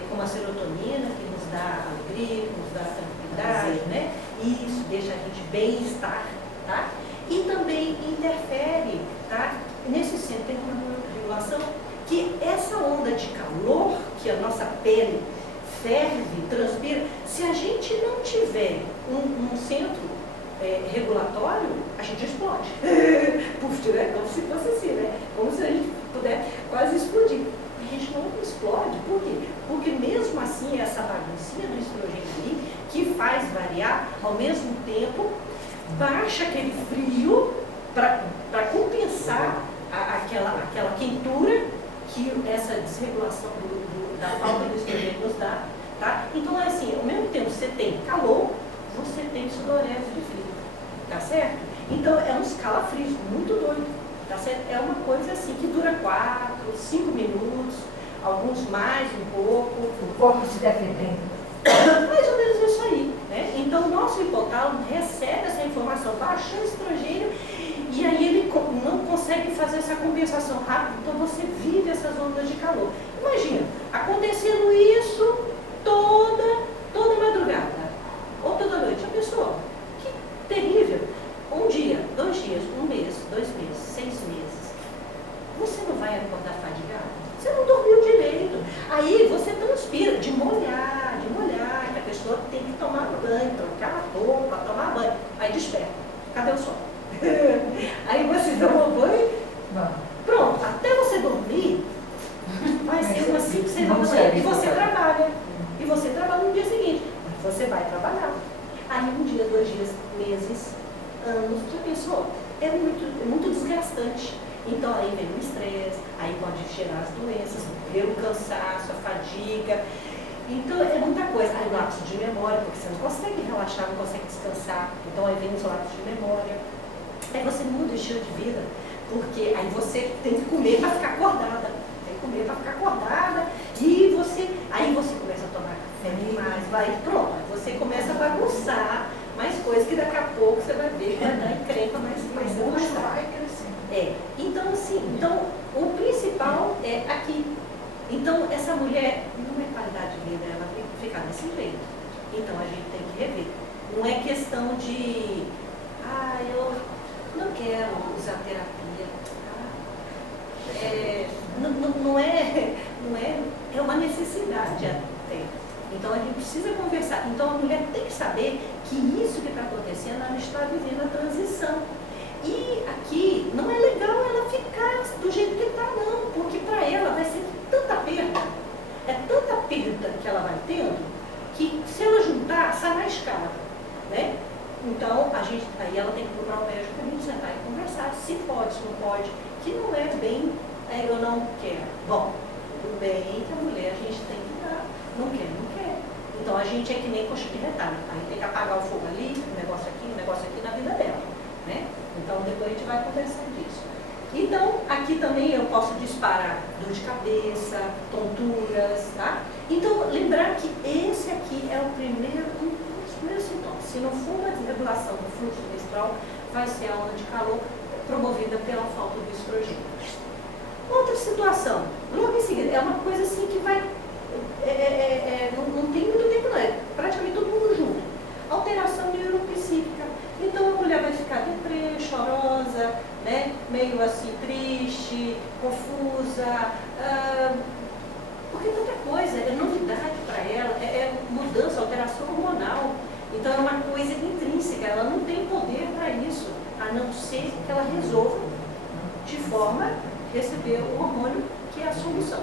como a serotonina, que nos dá alegria, que nos dá tranquilidade, né? Isso deixa a gente bem-estar, tá? E também interfere, tá? Nesse centro tem uma regulação que essa onda de calor que a nossa pele ferve, transpira, se a gente não tiver um centro regulatório, a gente explode. Puxa, né? Como se fosse assim, né? Como se a gente puder quase explodir. A gente não explode. Por quê? Porque mesmo assim, essa baguncinha do estrogênio ali, que faz variar, ao mesmo tempo, baixa aquele frio para compensar aquela quentura que essa desregulação da falta do estrogênio nos dá. Tá? Então, é assim, ao mesmo tempo você tem calor, você tem sudorese de frio, tá certo? Então, é uns calafrios muito doido, tá certo? É uma coisa assim que dura 4, 5 minutos, alguns mais, um pouco. O corpo se defendendo. Mais ou menos isso aí, né? Então, o nosso hipotálamo recebe essa informação, baixou o estrogênio, e aí ele não consegue fazer essa compensação rápida, então você vive essas ondas de calor. Imagina, acontecendo isso toda madrugada, ou toda noite. A pessoa, que terrível. Um dia, 2 dias, 1 mês, 2 meses, 6 meses. Você não vai acordar fadigado? Você não dormiu direito. Aí você transpira de molhar, que a pessoa tem que tomar banho, trocar a roupa, tomar banho. Aí desperta. Cadê o sol? Aí você tomou banho, pronto, até você dormir, vai ser umas 5, 6 horas da manhã. E você trabalha. E você trabalha no dia seguinte. Você vai trabalhar. Aí 1 dia, 2 dias, meses, anos, já pensou? É muito desgastante. Então aí vem o estresse, aí pode gerar as doenças, o cansaço, a fadiga. Então é muita coisa. Aí lapso de memória, porque você não consegue relaxar, não consegue descansar. Então aí vem os lapsos de memória. Aí você muda o estilo de vida, porque aí você tem que comer para ficar acordada. Tem que comer para ficar acordada. E aí você começa a tomar café demais, pronto. Aí você começa a bagunçar mais coisas que daqui a pouco você vai ver que vai dar encrenca mais cedo mais tarde. Então assim, o principal é aqui. Então essa mulher não é qualidade de vida, ela tem que ficar desse jeito. Então a gente tem que rever. Não é questão de, eu não quero usar terapia. É uma necessidade até. Então a gente precisa conversar. Então a mulher tem que saber que isso que está acontecendo, ela está vivendo a transição. E aqui não é legal ela ficar do jeito que está, não, porque para ela vai ser tanta perda, tanta perda que ela vai tendo, que se ela juntar, sai mais caro, né? Então, aí ela tem que procurar um médico para a gente sentar e conversar, se pode, se não pode, que não é bem, eu não quero. Bom, tudo bem que a mulher a gente tem que dar, não quer. Então, a gente é que nem coxa de retalho, a gente tem que apagar o fogo ali, um negócio aqui na vida dela, né? Então, depois a gente vai conversar disso. Então, aqui também eu posso disparar dor de cabeça, tonturas, tá? Então, lembrar que esse aqui é um dos primeiros sintomas. Se não for uma desregulação do fluxo menstrual, vai ser a onda de calor promovida pela falta do estrogênio. Outra situação, logo em seguida, é uma coisa assim que vai, não tem muito tempo não, é praticamente todo mundo junto. Alteração neuropsíquica. Então a mulher vai ficar deprê, chorosa, né? Meio assim triste, confusa, porque tanta coisa, é novidade para ela, é mudança, alteração hormonal. Então é uma coisa intrínseca, ela não tem poder para isso, a não ser que ela resolva de forma a receber o hormônio que é a solução.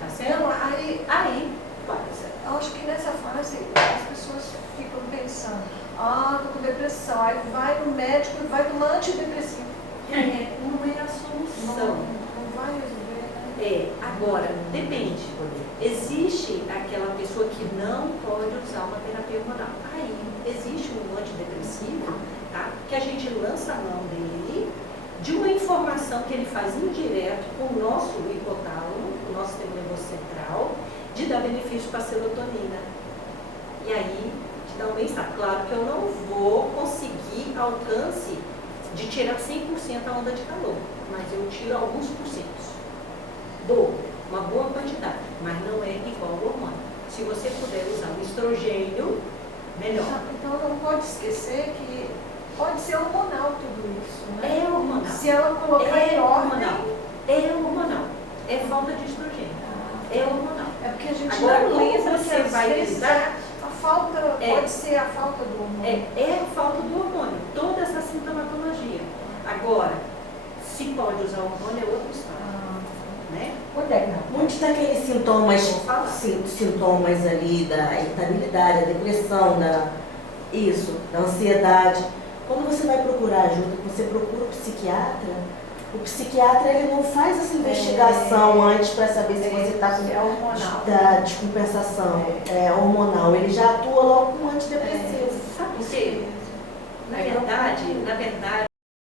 Tá certo? Então, Pode. eu acho que nessa fase as pessoas ficam pensando, estou com depressão, aí vai no médico e vai tomar antidepressivo. Não é a solução. Não vai resolver, né? Agora, depende. Existe aquela pessoa que não pode usar uma terapia hormonal. Aí, existe um antidepressivo, tá? Que a gente lança a mão dele de uma informação que ele faz indireto com o nosso hipotálamo, o nosso sistema nervoso central, de dar benefício para a serotonina. E aí, te dá um bem-estar. Claro que eu não vou conseguir alcance de tirar 100% a onda de calor, mas eu tiro alguns porcentos. Dou uma boa quantidade, mas não é igual ao hormônio. Se você puder usar o estrogênio, melhor. Então não pode esquecer que pode ser hormonal tudo isso, né? É hormonal. Se ela colocar em ordem... É hormonal. É falta de estrogênio. É hormonal. É porque a gente Agora, não lembra como que você às vai vezes lidar? a falta, pode ser a falta do hormônio. É a falta do hormônio. Toda essa sintomatologia. Agora, se pode usar o hormônio é outra história. Né? Muitos daqueles sintomas ali da irritabilidade, da depressão, da ansiedade. Quando você vai procurar ajuda, você procura o psiquiatra ele não faz essa investigação antes para saber se você está com da descompensação hormonal. Ele já atua logo com antidepressivo. Sabe por quê? Na verdade,